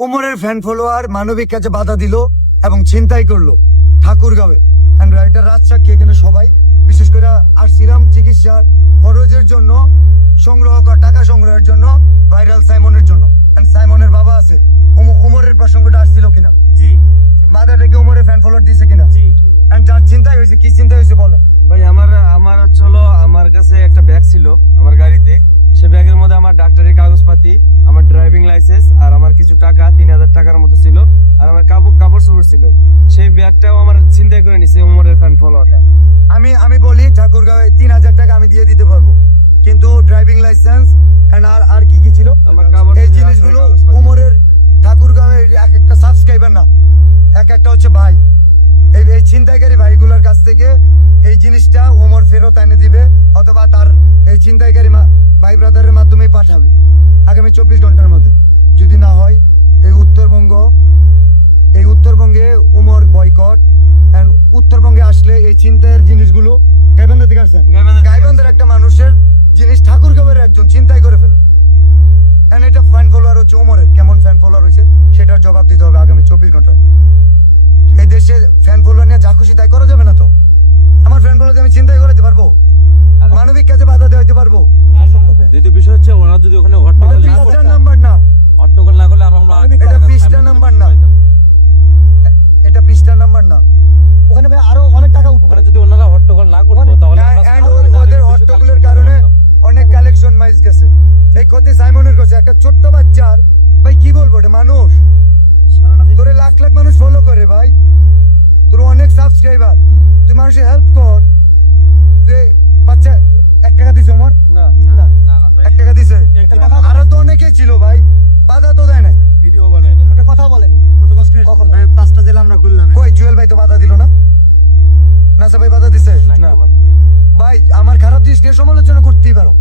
উমরের fan follower মানবিক কাজে বাধা দিল এবং ছিনতাই করল ঠাকুরগাঁওয়ে। এন্ড রাইটার রাজশাকী এখানে সবাই? বিশেষ করে আসছিলাম চিকিৎসার খরচের জন্য সংগ্রহ করা টাকা সংগ্রহের জন্য ভাইরাল সাইমনের জন্য। এন্ড সাইমনের বাবা আছে। উমরের প্রসঙ্গটা আসছিল কিনা? জি। বাধাটাকে উমরের ফ্যান ফলোয়ার দিছে কিনা? জি। এন্ড যার চিন্তাই হয়েছে কি চিন্তা হয়েছে বলেন। ভাই আমার আমার হচ্ছে হলো আমার কাছে একটা ব্যাগ ছিল আমার গাড়িতে। আমার ডাক্তারি কাগজপাতি আমার ড্রাইভিং লাইসেন্স আর আমার কিছু টাকা তিন হাজার টাকার মতো ছিল আর আমার কাপড় কাপড় চোপড় ছিল। সেই ব্যাগটাও আমার চিন্তা করে নিছে উমরের ফ্যান ফলোয়ার আমি আমি বলি ঠাকুরগাঁওয়ে তিন হাজার টাকা আমি দিয়ে দিতে পারব। কিন্তু ড্রাইভিং লাইসেন্স আর আর কি কি ছিল? আমার কাগজ এই জিনিসগুলো। উমরের ঠাকুরগাঁওয়ের এক একটা সাবস্ক্রাইবার না। এক একটা হচ্ছে ভাই। এই এই ছিনতাইকারী ভাইগুলোর কাছ থেকে এই জিনিসটা ওমর ফেরত এনে দিবে অথবা তার এই ছিনতাইকারী মা- ভাই ব্রাদারের মাধ্যমেই পাঠাবে আগামী চব্বিশ ঘণ্টার মধ্যে। যদি না হয় এই উত্তরবঙ্গ এই উত্তরবঙ্গে উমর বয়কট এন্ড উত্তরবঙ্গে আসলে এই চিন্তায়ের জিনিসগুলো গাইবান্ধা থেকে আসছেন গাইবান্ধার একটা মানুষের জিনিস ঠাকুরগাঁওয়ের একজন চিন্তাই করে ফেলে। এন্ড এটা ফ্যান ফলোয়ার হচ্ছে উমরের। কেমন ফ্যান ফলোয়ার হয়েছে সেটার জবাব দিতে হবে আগামী চব্বিশ ঘন্টায়। এই দেশে ফ্যান ফলোয়ার নিয়ে যা খুশি তাই করা যাবে দ্বিতীয় বিষয় হচ্ছে ওরা যদি ওখানে হট্টগোল না করতো নাম্বার না। হট্টগোল না করলে আর আমরা এটা পৃষ্ঠা নাম্বার না। এটা নাম্বার না। ওখানে ভাই আরও অনেক টাকা ওখানে যদি অন্যরা হট্টগোল না করতো তাহলে আমরা ওদের- ওদের হট্টগোলের কারণে অনেক কালেকশন মাইস গেছে। এই ক্ষতি সাইমনের কাছে একটা ছোট্ট বাচ্চার ভাই কি বলব এটা মানুষ। তোরে লাখ লাখ মানুষ ফলো করে ভাই। তোর অনেক সাবস্ক্রাইবার তুই মানুষের হেল্প কর। আরও ছিল ভাই? বাধা তো দেয় নাই। ভিডিও বানায় না একটা কথা বলেনি। কখন? পাঁচটা জেলা আমরা ঘুরলাম। কই জুয়েল ভাই তো বাধা দিল না? না ভাই বাধা দিছে? না ভাই আমার খারাপ জিনিস নিয়ে সমালোচনা করতেই পারো।